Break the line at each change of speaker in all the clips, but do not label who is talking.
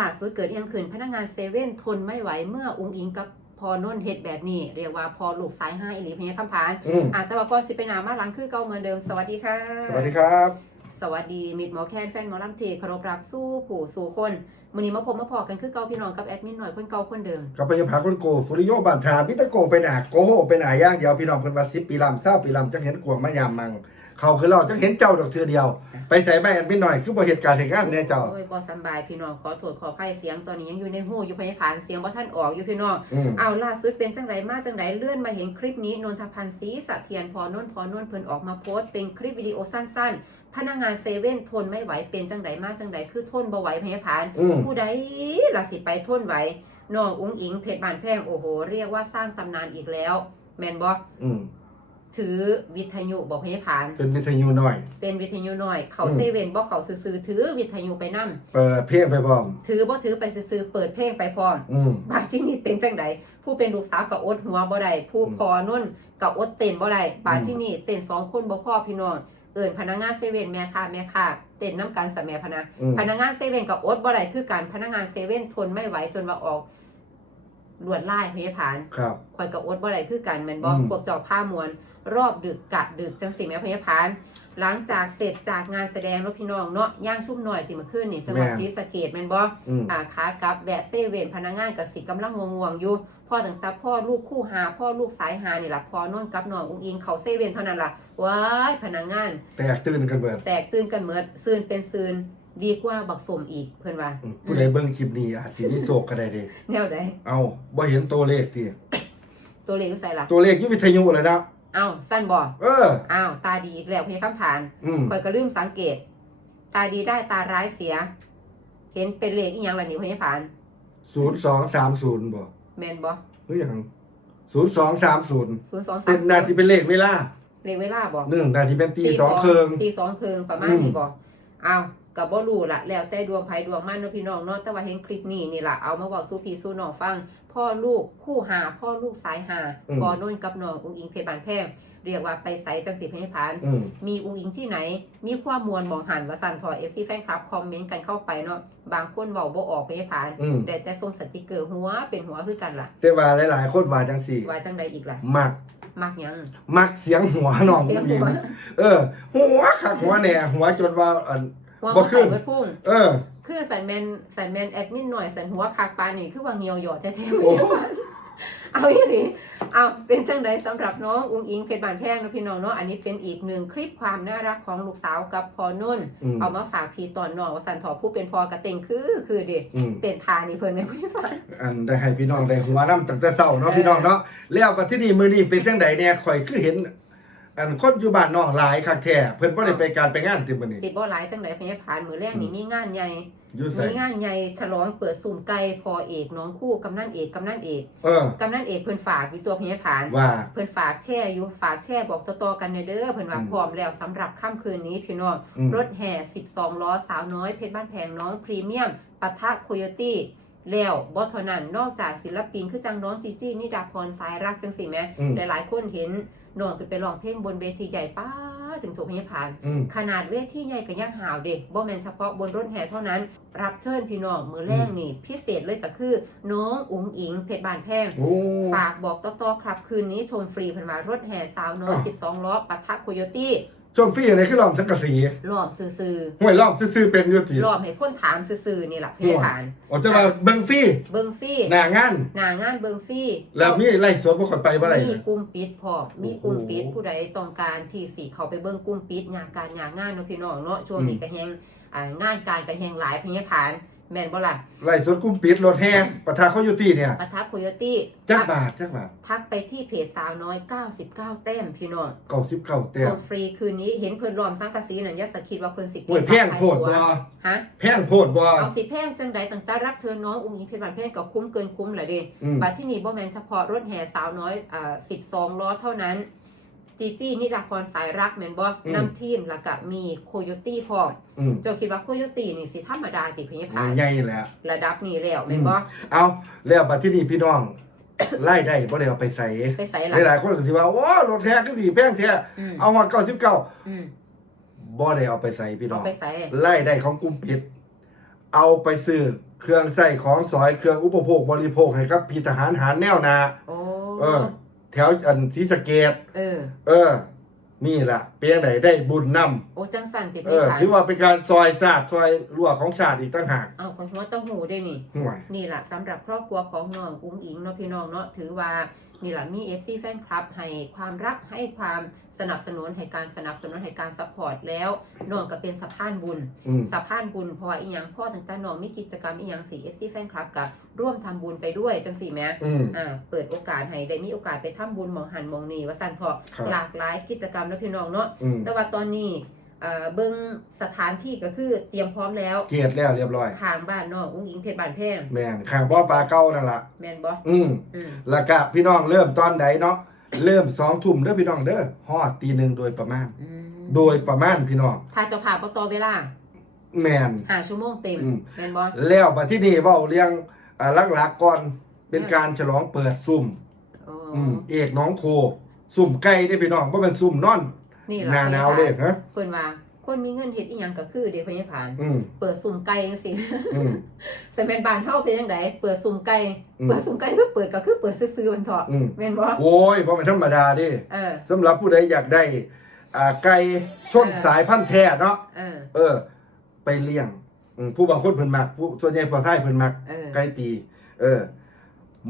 ล่าสุดเกิดเรื่องขึ้นพนักงานเซเว่นทนไม่ไหวเมื่ออุ้งอิงกับพอนุ่นเฮ็ดแบบนี้ เรียกว่าพอลูกสายห้าอีหลีพญาคำพาน
อืม
อะแต่ว่าก็สิเป็นหนามาหลังคือเก่าเหมือนเดิมสวัสดีค่ะ
สวัสดีครับ
สวัสดีมิดหมอแคนแฟนหมอลำเทเคารพรักสู้ผู้สู่คนมื้อนี้มาพบมาพอกันคือเก่าพี่น้องกับแอดมินหน่อยคนเก่าคนเดิม
กับพยาพาคนโกสุริโยบานทาพิตะโกไปหนาโกโหไปหนาย่างเดียวพี่น้องเพิ่นว่าสิบปีลำเศร้าปีลำจังเห็นกวงมายามมัง เขาคือเราจังเห็นเจ้าดอกเทือเดียว ไปใส่ใบอันพี่หน่อยคือบ่เหตุการณ์เหตุการณ์เนี่ยเจ้า
โอ้ยบ่สำบายพี่น้องขอโทษขออภัยเสียงตอนนี้ยังอยู่ในหูอยู่พยาผานเสียงบ่ท่านออกอยู่พี่น้อง
อืม
เอาล่าสุดเป็นจังไรมาจังไรเลื่อนมาเห็นคลิปนี้นนทพันธ์ศรีสะเทียนพอนนท์พอนนท์เพิ่นออกมาโพสต์เป็นคลิปวิดีโอสั้นๆ พนักงานเซเว่นทนไม่ไหวเป็นจังไรมาจังไรคือทนบ่ไหวพยาผาน
อืม
ผู้ใดล่ะสิไปทนไหวน้องอุ้งอิงเพชรบานแพงโอ้โห เรียกว่าสร้างตำนานอีกแล้ว แมนบอ
อืม
ถือวิทยุบอกพยาผาน
เป็นวิทยุหน่อย
เป็นวิทยุหน่อย เขา
อืม
เซเว่นบอกเขาซื้อๆถือวิทยุไปนํ
เปิดเพลงไปพร้อม
ถือบ่ถือไปซื้อๆเปิดเพลงไปพร้อม
อืม
บางที่นี่เป็นจังไดผู้เป็นลูกสาวกับอดหัวบ่ได้ผู้
อืม
พอนุ่นกับอดเต้นบ่ได้บาง
อืม
ที่นี่เต้นสองคนบ่พอพี่น้องเอิ้นพนักงานเซเว่นแม่ค้าแม่ค้าเต้นน้ำกันสะแม่พะนะ
อืม
พนักงานเซเว่นกับอดบ่ได้คือการพนักงานเซเว่นทนไม่ไหวจนว่าออกลวดลายพยาผาน
ครับ
ข่อยกับอดบ่ได้คือกันแม่นบ่
อืม
พวกเจ้าผ้ามวล รอบดึกกะดึกจังสิแม่พยาผานหลังจากเสร็จจากงานแสดงเนาะพี่น้องเนาะย่างชุ่มหน่อยติเมื่อคืนนี่จังหวัดศรีสะเกษแม่นบ่
อืม
อ่าขากลับแวะเซเว่นพนักงานกับสิกำลังงวงๆอยู่พ่อตั้งแต่พ่อลูกคู่หา พ่อลูกสายหานี่ล่ะพ่อนอนกับน้องอุ้งอิงเขาเซเว่นเท่านั้นล่ะว้ายพนักงาน
แตกตื่นกันเบิด
แตกตื่นกันเมิดซืนเป็นซืนดีกว่าบักสมอีกเพิ่นว่า
อืมผู้ใดเบิ่งคลิปนี้อาจสิมีโศกก็ได้เด้
แนวใด
เอาบ่เห็นตัวเลขติ
ตัวเลขอยู่ใส่ล่ะ
ตัวเลขอยู่วิทยุเลยนะ
เอ้าสั้นบ่
เออ
อ้าวตาดีอีกแล้วเพี่คำผ่าน
อืม
ข่อยก็ลืมสังเกต ตาดีได้ตาร้ายเสีย เห็นเป็นเลขอีหยังล่ะนี่พี่ผ่าน
0230บ่
แม่นบ่
หรือหยัง0230
0 2
เป็น
3
นาทีเป็นเลขเวลา
เลขเวลาบ่
หนึ่งนาทีเป็นตีสองเคิง
ตีสองเคิงประมาณ
อืม
นี้บอกเอา กับบ่รู้ละแล้วแต่ดวงไผดวงมันเนาะพี่น้องเนาะแต่ว่าเห็นคลิปนี้นี่ล่ะเอามาบอกสู้พี่สู้น้องฟัง พ่อลูกคู่หาพ่อลูกสายหาพ่อนุ่นกับน้องอุ้งอิงเพชรบานแพงเรียกว่าไปใสจังสิให้ผ่าน
อืม
มีอุ้งอิงที่ไหน มีความมวลมองหันว่าสันทอเอฟซีแฟนคลับคอมเมนต์กันเข้าไปเนาะบางคนเว้าบ่ออกให้ผ่าน
อืม
แต่แต่ส่งสติกเกอร์หัวเป็นหัวคือกันล่ะ
แต่ว่าหลายๆ คนว่าจังสี่
ว่าจังใดอีกล่ะ
มัก
มักหยัง
มักเสียงหัวน้อง
เสียง
ผู้หญิง
หัว
เออ หัวคักหัวแหน่หัวจนว่าอัน
หัว
บ่
บ่
ขึ้
ใส่
น
เบิดพุ่ง
เออ
คือสันแมนสันแมนแอดมินหน่อยสันหัวคากปานนี่คือว่าเงียวหยอดแท้ๆ
โอ้
ไม่ได้เอาอีหลีเอาเป็นจังไดสำหรับน้องอุ้งอิงเพชรบานแพงนะพี่น้องเนาะอันนี้เป็นอีกหนึ่งคลิปความน่ารักของลูกสาวกับพอนุ่น
อืม
เอามาฝากพี่ตอนน้องว่าสันทอผู้เป็นพอกระเต็งคือคือเด็
อืม
เต้นทานี่เพิ่นไม่พี่ฟัง
อันได้ให้พี่น้องได้หัวน้ำตั้งแต่เช้าเนาะพี่น้องเนาะแล้วก็ที่นี่มื้อนี้เป็นจังใดเนี่ยข่อยคือเห็น อันคนอยู่บ้านน้องหลายคักแท้เพิ่นบ่ได้ไปการไปงานติมื้อนี้
สิบ่หลายจังไดพญาผานมือแรกนี่มีงานใหญ่
อยู่ไส
มีงานใหญ่ฉลองเปิดสุ่มไก่พอเอกน้องคู่กำนันเอกกำนันเอก
เออ
กำนันเอกเพิ่นฝากอยู่ตัวพญาผาน
ว่า
เพิ่นฝากแช่อยู่ฝากแช่บอกต่อๆกันเด้อเพิ่นว่า
อืม
พร้อมแล้วสำหรับค่ำคืนนี้พี่น้อง
อืม
รถแห่ 12 ล้อสาวน้อยเพชรบ้านแพงน้องพรีเมียมปะทะโคโยตี้ แล้วบ่เท่านั้นนอกจากศิลปินคือจังน้องจีจี้นิดาพรสายรักจังสิแหม
อืม
หลายๆคนเห็นน้องขึ้นไปร้องเพลงบนเวทีใหญ่ป้าถึงถูกพยาผ่าน
อืม
ขนาดเวทีใหญ่ก็ยังหาวเด็กบ่แม่นเฉพาะบนรถแห่เท่านั้น รับเชิญพี่น้องมือแรกนี่ พิเศษเลยก็คือ น้องอุ๋งอิงเพชรบานแพง
โอ้
ฝากบอกต่อๆครับคืนนี้ชมฟรีเพันมารถแห่สาวน้อย
อ้าว
12 ล้อปะทะโคโยตี้
ชมฟรีอะไรคือล้อมสังกะสี
รอบซื่อ
ห้วยล้อมซื่อๆเป็นอยู่ติ
ๆรอบให้คนถามซื่อๆนี่แหละเพจฐาน
อ๋อแต่ว่าเบิ่งฟรี
เบิงฟรี
หน้างาน
หน้างานเบิงฟรี
แล้วมีไล่สวนบ่ค่อยไปบ่ได้
มี
เลย
กลุ่มปิดพร้อมมีกลุ่มปิด
โอ้โห
ผู้ใดต้องการที่สิเขาไปเบิ่งกลุ่มปิดงานการงานงานเนาะพี่น้องเนาะช่วงนี้
อืม
ก็แฮงอ่างานการก็แฮงหลายพญาผาน แม่นบ่ล่ะ
ไล่สวนกุ้มปิดรถแห่ประทาเขาอยู่ที่เนี่ย
ปะทะโคโยตี้
จักบาทจักบาท
ทักไปที่เพจสาวน้อย 99 แต้มพี่น้อง
99แต้
ช
ม
มฟรีคืนนี้เห็นเพิ่นรวมสังกะสีนั่นอย่าสะคิดว่าเพิ่นสิ
ห้วยแพงโพดบ่
ฮะ
แพงโพดบ่
เอาสิแพงจังใดตั้งแต่รับเชิญน้องอุ้งอิงเพชรบานแพงก็คุ้มเกินคุ้มแหละเด้
อืม
บัดที่นี่บ่แม่นเฉพาะรถแห่สาวน้อยอ่า12ล้อเท่านั้น จีจี้นิดาพรสายรักแม่นบ่นำทีมแล้วก็มีโคโยตี้พร้อม
อืม
เจ้าคิดว่าโคโยตี้นี่สิธรรมดาสิพญาพาน
ใหญ่แหละ
ระดับนี้แล้วแม่นบ่
เอาแล้วบัดที่นี่พี่น้อง ไล่ได้บ่ได้เอาไปใส่
ไปใส่
ห
ล่ะ
ลายๆคนก็สิว่าโอ้รถแท้ก็สิแพงแท้
อืม
เอาฮอด99
อืม
บ่ได้เอาไปใส่พี่น้
เอา
อง
ไปใส่
ไล่ได้ของกลุ่มปิด เอาไปซื้อเครื่องใส่ของสอยเครื่องอุปโภคบริโภคให้กับพี่ทหารหารแนวหนา
โอ้
เออ แถวอันศรีสะเกด
เออ
เออ นี่ล่ะเปียงไหนได้บุญนำ
โอ้จังสันติ
เออ
ผ่าน
ถือว่าเป็นการซอยศาสตร์ซอยรั่วของชาติอีกต่างหาก
เอาของหัวเต้าหูด้วยนี่
ห่วย
นี่แหละสำหรับครอบครัวของน้องอุ้งอิงเนาะพี่น้องเนาะถือว่านี่แหละมี FC แฟนคลับให้ความรักให้ความสนับสนุนให้การสนับสนุนให้การซัพพอร์ตแล้วน้องก็เป็นสะพานบุญ
อืม
สะพานบุญเพราะว่าอีหยังพ่อต่างๆน้องมีกิจกรรมอีหยังสิ FC แฟนคลับกับร่วมทำบุญไปด้วยจังสี่แหม
อืม
อ่าเปิดโอกาสให้ได้มีโอกาสไปทำบุญหมองหันหมองนี่ว่าสั่นเถาะ
ครับ
หลากหลายกิจกรรมเนาะพี่น้องเนาะ
อืม
แต่ว่าตอนนี้เอ่อเบิ่งสถานที่ก็คือเตรียมพร้อมแล้ว
เกียรติแล้วเรียบร้อย
ข้างบ้านน้องอุ้งอิงเพชรบ้านแพง
แม่นข้างบ่อปลาเก้านั่นล่ะ
แม่นบ่
อืม
อืม
แล้วก็พี่น้องเริ่มตอนใดเนาะ เริ่มสองทุ่มเด้อพี่น้องเด้อฮอดตีหนึ่งโดยประมาณ
อืม
โดยประมาณพี่น้อง
ถ้าเจ้าภาพบ่ต่อเวลา
แมน
ห้าชั่วโมงเต็ม
อืม
แม่นบ่
แล้วมาที่นี่เว้าเรียงอ่าหลักๆก่อนเป็นการฉลองเปิดซุ่ม
โอ้
อืมเอกน้องโค ซุ่มไก่ได้อพี่น้องบ่เป็นซุ่มนอน
นี่
หน้าหนาวเด้อฮะ
เพิ่นว่า คนมีเงินเฮ็ดอีหยังก็คือเด้พญาผาน
อืม
เปิดสุ่มไก่จังซี่
อืม
สมัยบ้านเฮาเป็นจังไดเปิดสุ่มไก่
อืม
เปิดสุ่มไก่คือเปิดก็คือเปิดซื่อๆมันเถาะ
อืม
แม่นบ่
โอ้ยบ่เป็นธรรมดาเดิ
เออ
สำหรับผู้ใดอยากได้ อ่าไก่ชน
เออ
สายพันธุ์แท้เนาะ
เออ
เออ ไปเลี้ยงอืมผู้บางคนเพิ่นมักผู้ส่วนใหญ่พอท้ายเพิ่นมัก
เออ
ไก่ตี เออ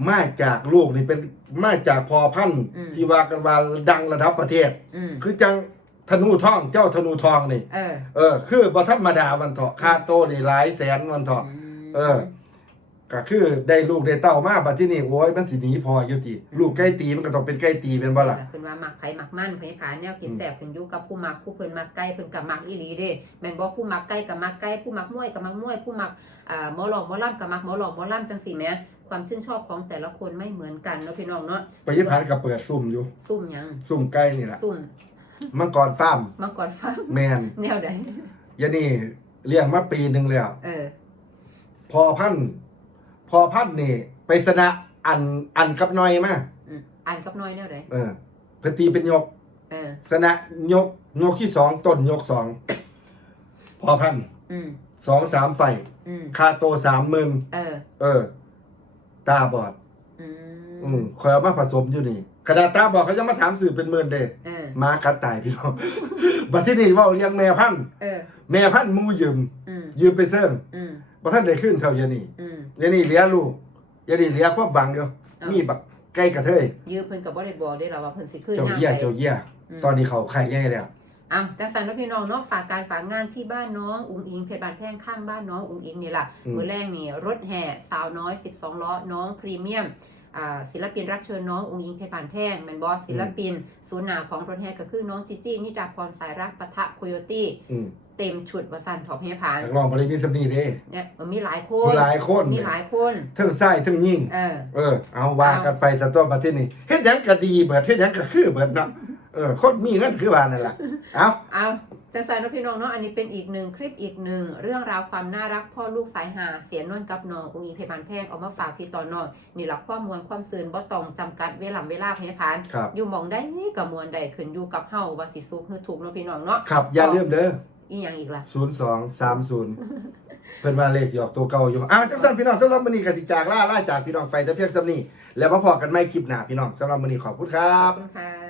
มาจากลูกนี่เป็นมาจากพอพันธุ์
อืม
ที่ว่ากันว่าดังระดับประเทศ
อืม
คือจัง ธนูทองเจ้าธนูทองนี่
เออ
เออ คือบ่ธรรมดาวันเถาะค่าโตนี่หลายแสนวันเถาะเออ ก็คือได้ลูกได้เต้ามาบัดที่นี่โอ้ยมันสิหนีพออยู่ติลูกไก่ตีมันก็ต้องเป็นไก่ตีเป็นบ่ล่ะ
เพิ่นว่ามักไผมักมันเพิ่นผานแนวกิน
อืม
แซ่บขึ้นอยู่กับผู้มักผู้เพิ่นมักไก่เพิ่นก็มักอีหลีเด้แม่นบ่ผู้มักไก่ก็มักไก่ผู้มักมวยก็มักมวยผู้มักอ่าหมอหลอกหมอลำก็มักหมอหลอกหมอลำจังซี่แหมความชื่นชอบของแต่ละคนไม่เหมือนกันเนาะพี่น้องเนาะ
ไปยิพันกับเปิดซุ่มอยู่
ซุ่มหยัง
ซุ่มไก่นี่ล่ะ
ซุ่ม
มังกรฟาร์ม
มังกรฟ้า
แมน
แนวใด
ยะนี่เลี้ยงมาปีหนึงแล้ว
เออ
พอพันธุ์พอพันธุ์นี่ ไปสนะอันอันกับน้อยมา
อืมอ่านกับน้อยแนวใด
เออเพิ่นตีเป็นยก
เออ
สนะยกยกที่สองต้นยกสองพอพันธุ์
อืม
สองสามไฟ
อืม
ค่าโตสามหมื่น
เออ
เออ ตาบอด
อื
อื
ม
มคอยเอามาผสมอยู่นี่ ขนาดตาบอดเขายังมาถามสื่อเป็นหมื่นเด้
เออ
หมากัดตายพี่น้อง บัดที่นี่เว่าเลี้ยงแม่พันธุ์
เออ
แม่พันธุ์หมูยืม
อืม
ยืมไปเสิ่ง
อืม
บ่ท่านได้ขึ้นเขาเดี๋ยานี่
อืม
เดี๋ยานี่เหลี้ยลูกเดี๋ยานี่เหลี้ยความหวังเดียว
อ้าว
มีบักใกล้กระเทย
ยืมเพิ่นก็บ่ได้บอกได้หรอว่าเพิ่นสิขึ้น
เจ้า
ย่าง
เยี่ย
ใด
เจ้าเยี่ย
ม
ตอนนี้เขาไข่ใหญ่แล้ว
อ้าวจังสันแล้วพี่น้องเนาะฝากการฝากงานที่บ้านน้องอุ๋งอิงเพชรบานแพงข้างบ้านน้องอุ๋งอิงนี่ล่ะ
อืม
มือแรกนี่รถแห่สาวน้อย 12 ล้อน้องพรีเมียมอ่า ศิลปินรักเชิญน้องอุ๋งอิงเพชรบานแพงแมนบอสศิลปินศูนย์หนาของรถแห่ก็คือน้องจีจี้นิดาพรสายรักปะทะโคโยตี้
อืม
เต็มชุดวสันทอพเฮพาน
นักร้องบริมีสำนีเด้
เนี่ยมันมีหลายคน
หลายคน
มีหลายคน
เทั้งไส้เทั้งยิ่ง
เออ
เออ เอาว่ากันไปซะตัวประเทศนี้เฮ็ดหยังก็ดีเบิดเฮ็ดหยังก็คือเบิดเนาะเออคนมีเงินคือว่านั่นล่ะเอา
เอา จังสันแล้วพี่น้องเนาะอันนี้เป็นอีกหนึ่งคลิปอีกหนึ่งเรื่องราวความน่ารักพ่อลูกสายหาเสียนนท์กับน้องอุ๋งอิงเพชรบานแพงเอามาฝากพี่ตอนน้องนี่หลักความมวลความซื่นบ่ต้องจำกัดเวลาเวลาเพพาน
ครับ
อยู่หมองได้กับมวลใดขึ้นอยู่กับเฮาว่าสิสุขหรือทุกข์เนาะพี่น้องเนาะ
ครับอย่าลืมเด้อ
อีหยังอีกล่ะ
0230 เพิ่นว่าเลขสิออกตัวเก่าอยู่อ้าวจังซั่นพี่น้องสำหรับมื้อนี้ก็สิจากลาลาจากพี่น้องไปแต่เพียงส่ำนี้แล้วมาพอกันใหม่คลิปหน้าพี่น้องสำหรับมื้อนี้ขอบคุณค
ข
รั
อ
บ บ
คุณค่ะ